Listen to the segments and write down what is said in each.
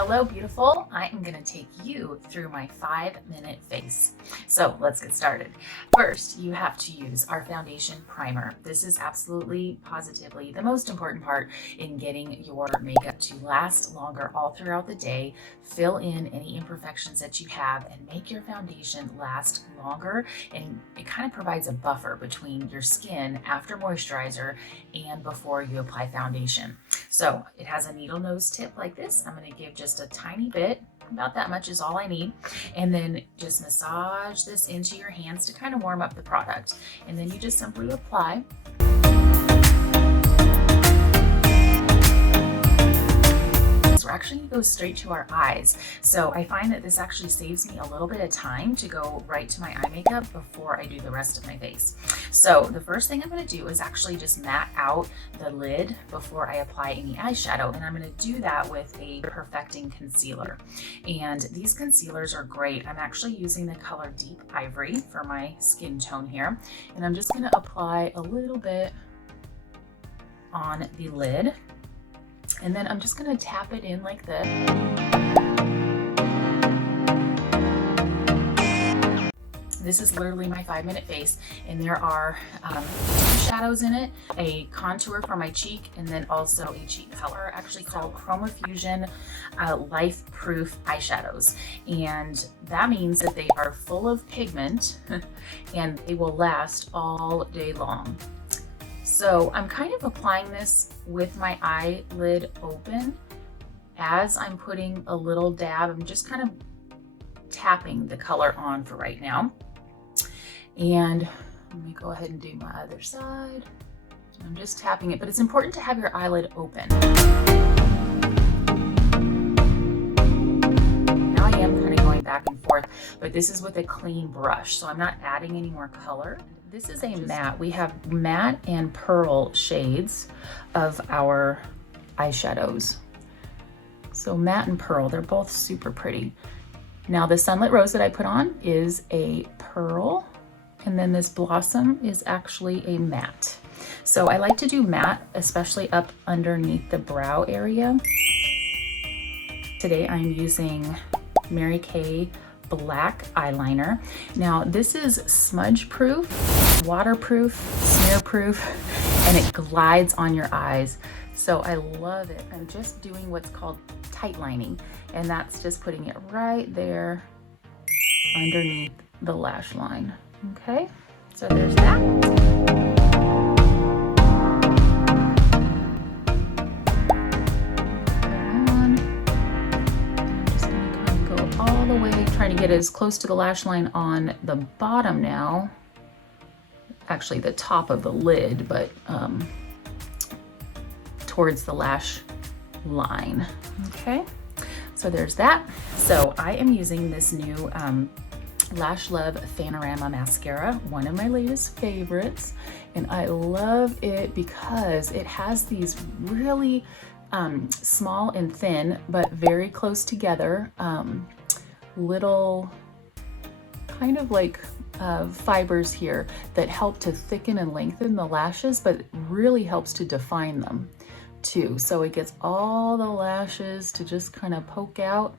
Hello, beautiful. I am going to take you through my 5-minute face. So let's get started. First, you have to use our foundation primer. This is absolutely, positively the most important part in getting your makeup to last longer all throughout the day, fill in any imperfections that you have, and make your foundation last longer. And it kind of provides a buffer between your skin after moisturizer and before you apply foundation. So it has a needle nose tip like this. I'm going to give just a tiny bit, about that much is all I need, and then just massage this into your hands to kind of warm up the product, and then you just simply apply. We're actually going to go straight to our eyes. So I find that this actually saves me a little bit of time to go right to my eye makeup before I do the rest of my face. So the first thing I'm going to do is actually just matte out the lid before I apply any eyeshadow. And I'm going to do that with a perfecting concealer. And these concealers are great. I'm actually using the color Deep Ivory for my skin tone here. And I'm just going to apply a little bit on the lid. And then I'm just going to tap it in like this. This is literally my 5-minute face, and there are 2 shadows in it, a contour for my cheek, and then also a cheek color, actually called Chroma Fusion Life Proof eyeshadows. And that means that they are full of pigment and they will last all day long. So I'm kind of applying this with my eyelid open. As I'm putting a little dab, I'm just kind of tapping the color on for right now. And let me go ahead and do my other side. I'm just tapping it, but it's important to have your eyelid open. Now I am kind of going back and forth, but this is with a clean brush, so I'm not adding any more color. This is a matte. We have matte and pearl shades of our eyeshadows. So matte and pearl, they're both super pretty. Now the Sunlit Rose that I put on is a pearl, and then this Blossom is actually a matte. So I like to do matte, especially up underneath the brow area. Today I'm using Mary Kay black eyeliner. Now this is smudge proof, waterproof, smear proof, and it glides on your eyes. So I love it. I'm just doing what's called tight lining, and that's just putting it right there underneath the lash line. Okay, so there's that. Trying to get as close to the lash line on the bottom now, actually the top of the lid, but towards the lash line. Okay, so there's that. So I am using this new Lash Love Panorama mascara, one of my latest favorites, and I love it because it has these really small and thin but very close together little kind of like fibers here that help to thicken and lengthen the lashes, but really helps to define them too. So it gets all the lashes to just kind of poke out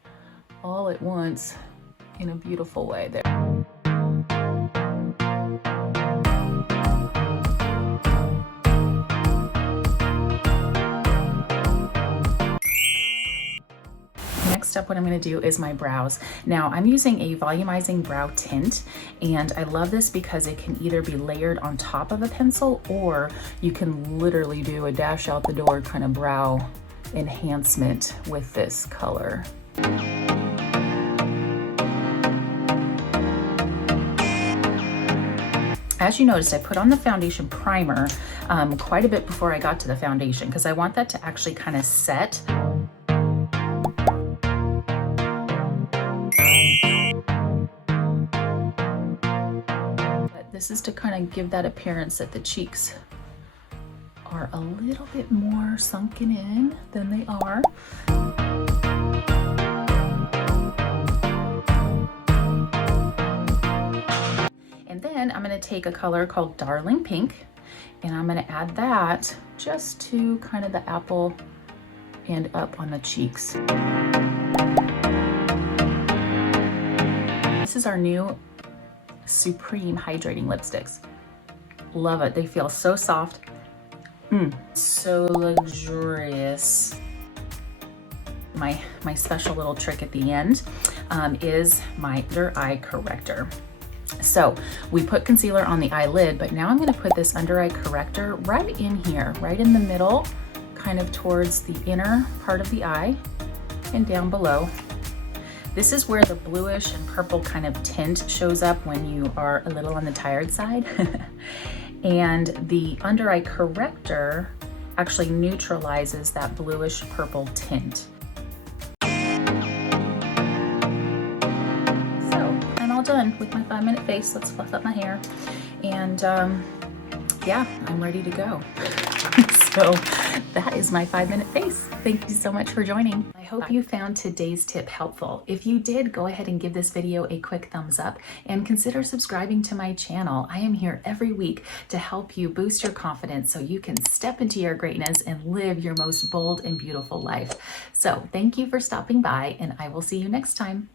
all at once in a beautiful way there. Next up, what I'm going to do is my brows. Now I'm using a volumizing brow tint, and I love this because it can either be layered on top of a pencil, or you can literally do a dash out the door kind of brow enhancement with this color. As you noticed, I put on the foundation primer quite a bit before I got to the foundation because I want that to actually kind of set. This is to kind of give that appearance that the cheeks are a little bit more sunken in than they are. And then I'm going to take a color called Darling Pink, and I'm going to add that just to kind of the apple and up on the cheeks. this is our new Supreme Hydrating Lipsticks. Love it. They feel so soft. So luxurious. My special little trick at the end is my under eye corrector. So we put concealer on the eyelid, but now I'm going to put this under eye corrector right in here, right in the middle, kind of towards the inner part of the eye and down below. This is where the bluish and purple kind of tint shows up when you are a little on the tired side. And the under eye corrector actually neutralizes that bluish purple tint. Done with my 5-minute face. Let's fluff up my hair, and yeah, I'm ready to go. So that is my 5-minute face. Thank you so much for joining. I hope you found today's tip helpful. If you did, go ahead and give this video a quick thumbs up and consider subscribing to my channel. I am here every week to help you boost your confidence so you can step into your greatness and live your most bold and beautiful life. So thank you for stopping by, and I will see you next time.